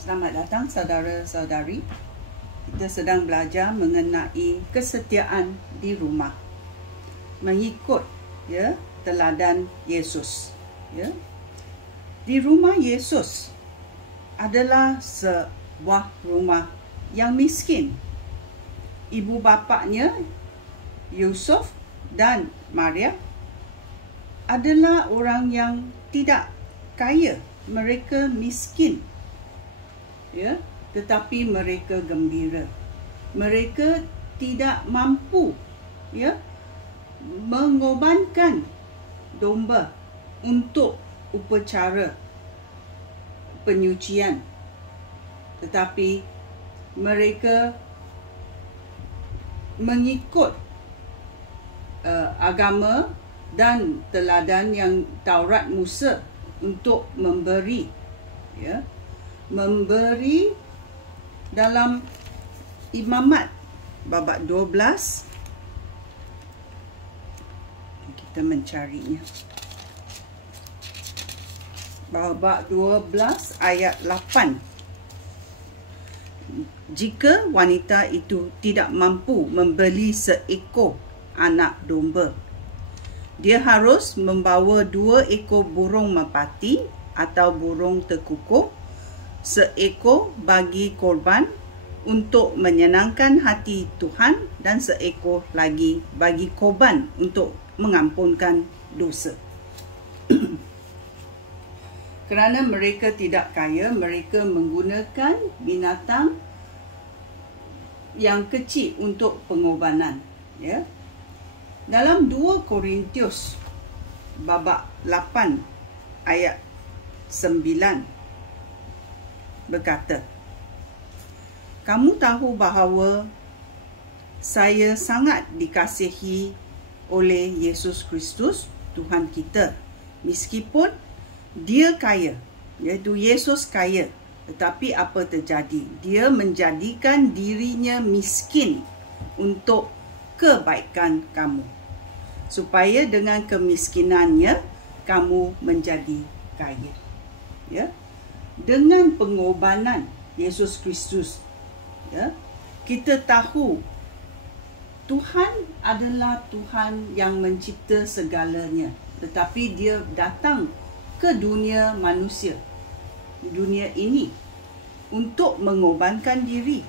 Selamat datang saudara-saudari. Kita sedang belajar mengenai kesetiaan di rumah. Mengikut teladan Yesus. Di rumah Yesus adalah sebuah rumah yang miskin. Ibu bapaknya Yusuf dan Maria adalah orang yang tidak kaya. Mereka miskin. Tetapi mereka gembira. Mereka tidak mampu mengorbankan domba untuk upacara penyucian, tetapi mereka mengikut agama dan teladan yang Taurat Musa untuk memberi dalam Imamat babak 12. Kita mencarinya. Babak 12 ayat 8. Jika wanita itu tidak mampu membeli seekor anak domba, dia harus membawa 2 ekor burung merpati atau burung tekukuk, seekor bagi korban untuk menyenangkan hati Tuhan dan seekor lagi bagi korban untuk mengampunkan dosa. Kerana mereka tidak kaya, mereka menggunakan binatang yang kecil untuk pengorbanan. Dalam 2 Korintius babak 8 ayat 9 berkata, kamu tahu bahawa saya sangat dikasihi oleh Yesus Kristus Tuhan kita, meskipun dia kaya, iaitu Yesus kaya, tetapi apa terjadi? Dia menjadikan dirinya miskin untuk kebaikan kamu, supaya dengan kemiskinannya kamu menjadi kaya. Dengan pengorbanan Yesus Kristus, kita tahu Tuhan adalah Tuhan yang mencipta segalanya, tetapi dia datang ke dunia manusia, dunia ini, untuk mengorbankan diri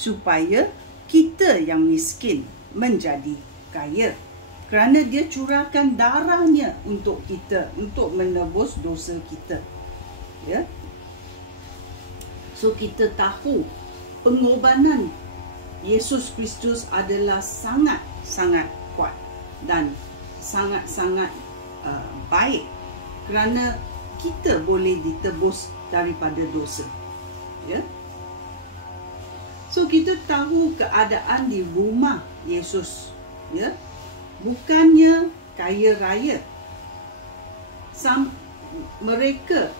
supaya kita yang miskin menjadi kaya, kerana dia curahkan darahnya untuk kita, untuk menebus dosa kita. So kita tahu pengorbanan Yesus Kristus adalah sangat-sangat kuat dan sangat-sangat baik, kerana kita boleh ditebus daripada dosa. So kita tahu keadaan di rumah Yesus, bukannya kaya raya. Mereka,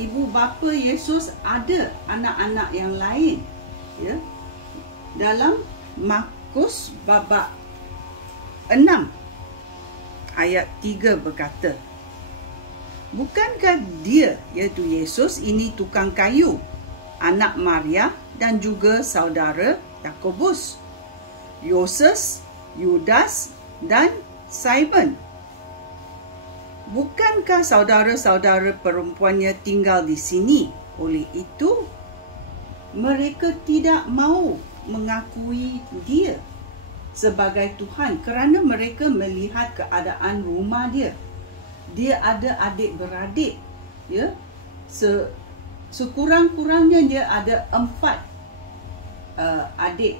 ibu bapa Yesus ada anak-anak yang lain. Dalam Markus babak 6 ayat 3 berkata, bukankah dia, iaitu Yesus ini, tukang kayu, anak Maria dan juga saudara Yakobus, Yoses, Yudas dan Simon? Bukankah saudara-saudara perempuannya tinggal di sini? Oleh itu, mereka tidak mahu mengakui dia sebagai Tuhan, kerana mereka melihat keadaan rumah dia. Dia ada adik-beradik. Sekurang-kurangnya dia ada 4 adik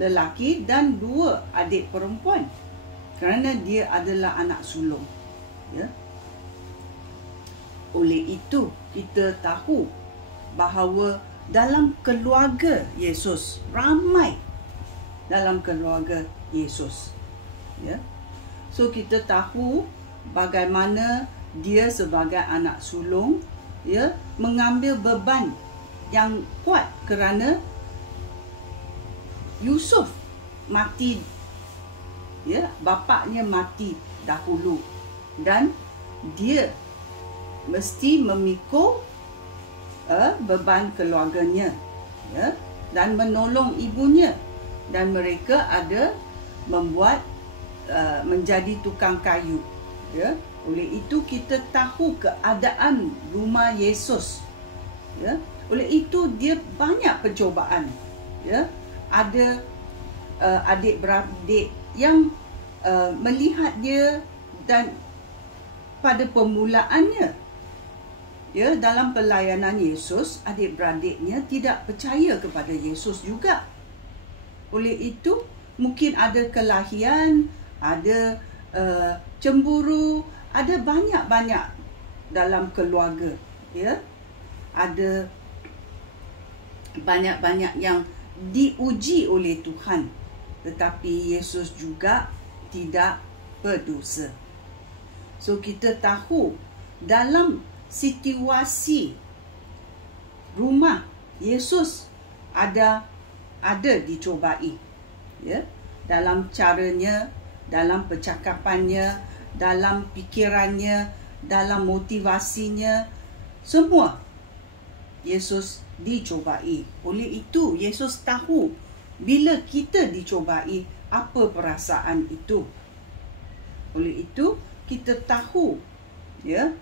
lelaki dan 2 adik perempuan, kerana dia adalah anak sulung. Oleh itu, kita tahu bahawa dalam keluarga Yesus, ramai dalam keluarga Yesus. So kita tahu bagaimana dia sebagai anak sulung mengambil beban yang kuat, kerana Yusuf mati, bapaknya mati dahulu, dan dia mesti memikul beban keluarganya, ya, dan menolong ibunya, dan mereka ada membuat menjadi tukang kayu, ya. Oleh itu kita tahu keadaan rumah Yesus, ya. Oleh itu dia banyak percubaan, ya. Ada adik-beradik yang melihat dia, dan pada permulaannya, ya, dalam pelayanan Yesus, adik-beradiknya tidak percaya kepada Yesus juga. Oleh itu mungkin ada kelahian, ada cemburu, ada banyak-banyak dalam keluarga, ya. Ada banyak-banyak yang diuji oleh Tuhan, tetapi Yesus juga tidak berdosa. So kita tahu dalam situasi rumah Yesus ada dicobai, ya, dalam caranya, dalam percakapannya, dalam pikirannya, dalam motivasinya, semua Yesus dicobai. Oleh itu Yesus tahu bila kita dicobai apa perasaan itu. Oleh itu kita tahu, ya,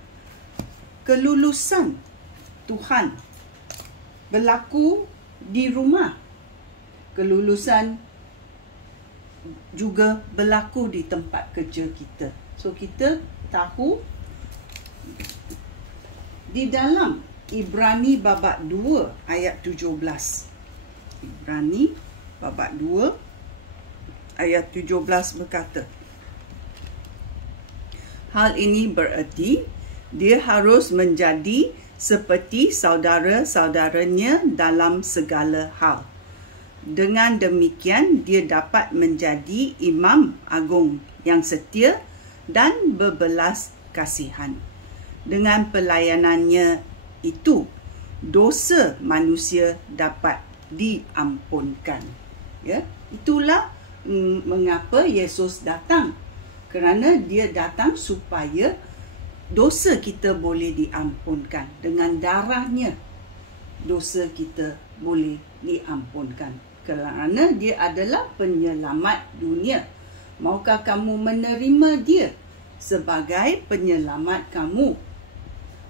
kelulusan Tuhan berlaku di rumah, kelulusan juga berlaku di tempat kerja kita. So kita tahu di dalam Ibrani babak 2 ayat 17. Ibrani babak 2 ayat 17 berkata, hal ini bererti dia harus menjadi seperti saudara-saudaranya dalam segala hal. Dengan demikian dia dapat menjadi imam agung yang setia dan berbelas kasihan. Dengan pelayanannya itu, dosa manusia dapat diampunkan. Ya, itulah mengapa Yesus datang. Kerana dia datang supaya dosa kita boleh diampunkan. Dengan darahnya, dosa kita boleh diampunkan. Kerana dia adalah penyelamat dunia. Maukah kamu menerima dia sebagai penyelamat kamu?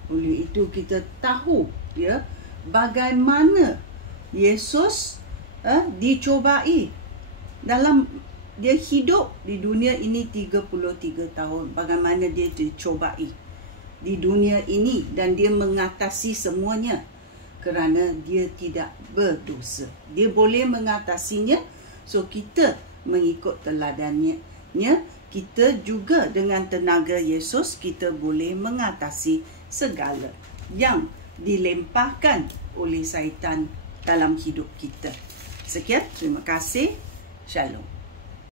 Oleh itu kita tahu, ya, bagaimana Yesus dicobai dalam dia hidup di dunia ini 33 tahun. Bagaimana dia dicobai di dunia ini, dan dia mengatasi semuanya kerana dia tidak berdosa. Dia boleh mengatasinya. So kita mengikut teladannya, kita juga dengan tenaga Yesus kita boleh mengatasi segala yang dilempahkan oleh syaitan dalam hidup kita. Sekian, terima kasih. Shalom.